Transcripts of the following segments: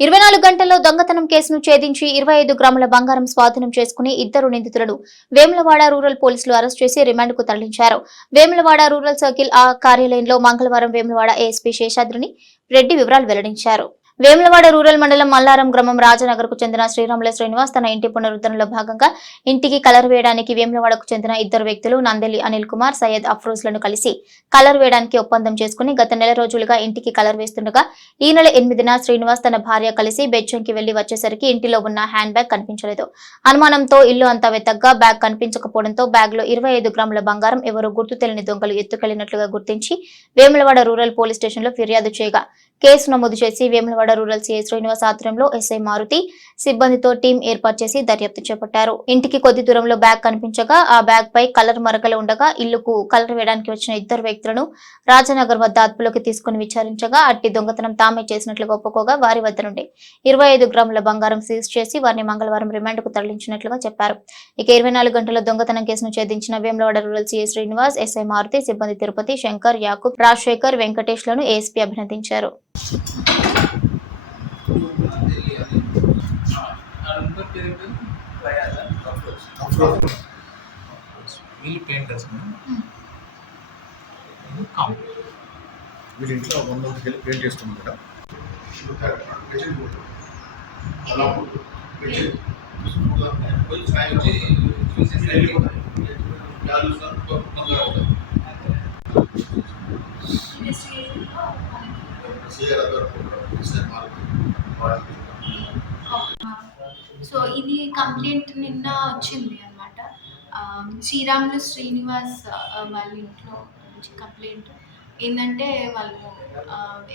ఇరవై నాలుగు గంటల్లో దొంగతనం కేసును ఛేదించి ఇరవై ఐదు గ్రాముల బంగారం స్వాధీనం చేసుకుని ఇద్దరు నిందితులను వేములవాడ రూరల్ పోలీసులు అరెస్ట్ చేసి రిమాండ్కు తరలించారు. వేములవాడ రూరల్ సర్కిల్ ఆ కార్యాలయంలో మంగళవారం వేములవాడ ఏఎస్పీ శేషాద్రిని రెడ్డి వివరాలు వెల్లడించారు. వేములవాడ రూరల్ మండలం మల్లారం గ్రామం రాజనగర్కు చెందిన శ్రీరాముల శ్రీనివాస్ తన ఇంటి పునరుద్ధరణలో భాగంగా ఇంటికి కలర్ వేయడానికి వేములవాడకు చెందిన ఇద్దరు వ్యక్తులు నందెలి అనిల్ కుమార్ సయ్యద్ అఫ్రోజ్లను కలిసి కలర్ వేయడానికి ఒప్పందం చేసుకుని గత నెల రోజులుగా ఇంటికి కలర్ వేస్తుండగా ఈ నెల ఎనిమిదిన శ్రీనివాస్ తన భార్య కలిసి బెడ్రూమ్కి వెళ్ళి వచ్చేసరికి ఇంటిలో ఉన్న హ్యాండ్ బ్యాగ్ కనిపించలేదు. అనుమానంతో ఇల్లు అంతా వెతగ్గా బ్యాగ్ కనిపించకపోవడంతో బ్యాగ్లో ఇరవై ఐదు గ్రాముల బంగారం ఎవరో గుర్తు తెలియని దొంగలు ఎత్తుకెళ్ళినట్లుగా గుర్తించి వేములవాడ రూరల్ పోలీస్ స్టేషన్లో ఫిర్యాదు చేయగా కేసు నమోదు చేసి వేములవాడ రూరల్ సీఐ శ్రీనివాస్ ఆధ్వర్యంలో ఎస్ఐ మారుతి సిబ్బందితో టీం ఏర్పాటు చేసి దర్యాప్తు చేపట్టారు. ఇంటికి కొద్ది దూరంలో బ్యాగ్ కనిపించగా ఆ బ్యాగ్ పై కలర్ మరకలు ఉండగా ఇల్లుకు కలర్ వేయడానికి వచ్చిన ఇద్దరు వ్యక్తులను రాజనగర్ వద్ద అదుపులోకి తీసుకుని విచారించగా అట్టి దొంగతనం తామే చేసినట్లుగా ఒప్పుకోగా వారి వద్ద నుండి ఇరవై ఐదు గ్రాముల బంగారం సీజ్ చేసి వారిని మంగళవారం రిమాండ్కు తరలించినట్లుగా చెప్పారు. ఇక ఇరవై నాలుగు గంటల దొంగతనం కేసును ఛేదించిన Vemulawada rural CI Srinivas SI Maruti సిబ్బంది తిరుపతి శంకర్ యాకూబ్ రాజశేఖర్ వెంకటేష్లను ఏఎస్పీ అభినందించారు. వీళ్ళు పెయింటర్స్ వీళ్ళ ఇంట్లో వంద మందికి వెళ్ళి పెయింట్ చేస్తున్నాం కదా సో ఇది కంప్లైంట్ నిన్న వచ్చింది అనమాట శ్రీరాములు శ్రీనివాస్ వాళ్ళ ఇంట్లో నుంచి కంప్లైంట్. ఏంటంటే వాళ్ళు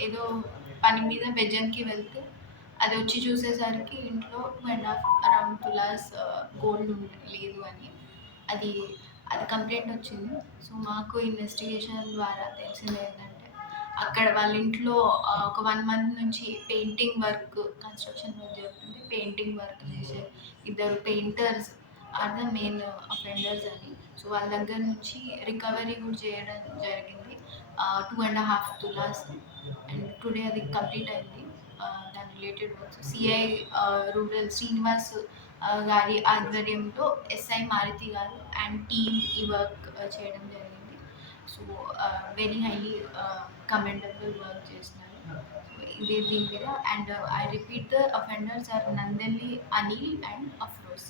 ఏదో పని మీద బెజన్కి వెళ్తే అది వచ్చి చూసేసరికి ఇంట్లో and half around tolas gold లేదు అని అది అది కంప్లైంట్ వచ్చింది. సో మాకు ఇన్వెస్టిగేషన్ ద్వారా తెలిసింది ఏంటంటే అక్కడ వాళ్ళ ఇంట్లో ఒక వన్ మంత్ నుంచి పెయింటింగ్ వర్క్ కన్స్ట్రక్షన్ వర్క్ జరుగుతుంది. పెయింటింగ్ వర్క్ చేసే ఇద్దరు painters are the main offenders అని. సో వాళ్ళ దగ్గర నుంచి రికవరీ కూడా చేయడం జరిగింది. Two and half tolas. And today అది కంప్లీట్ అయింది. దాని related works CI rural Srinivas గారి ఆధ్వర్యంలో ఎస్ఐ మారుతి గారు అండ్ టీమ్ ఈ వర్క్ చేయడం జరిగింది. So very highly commendable work చేస్తున్నారు So, ఇదే దీని మీద and I repeat the offenders are Nandali Anil and Afroz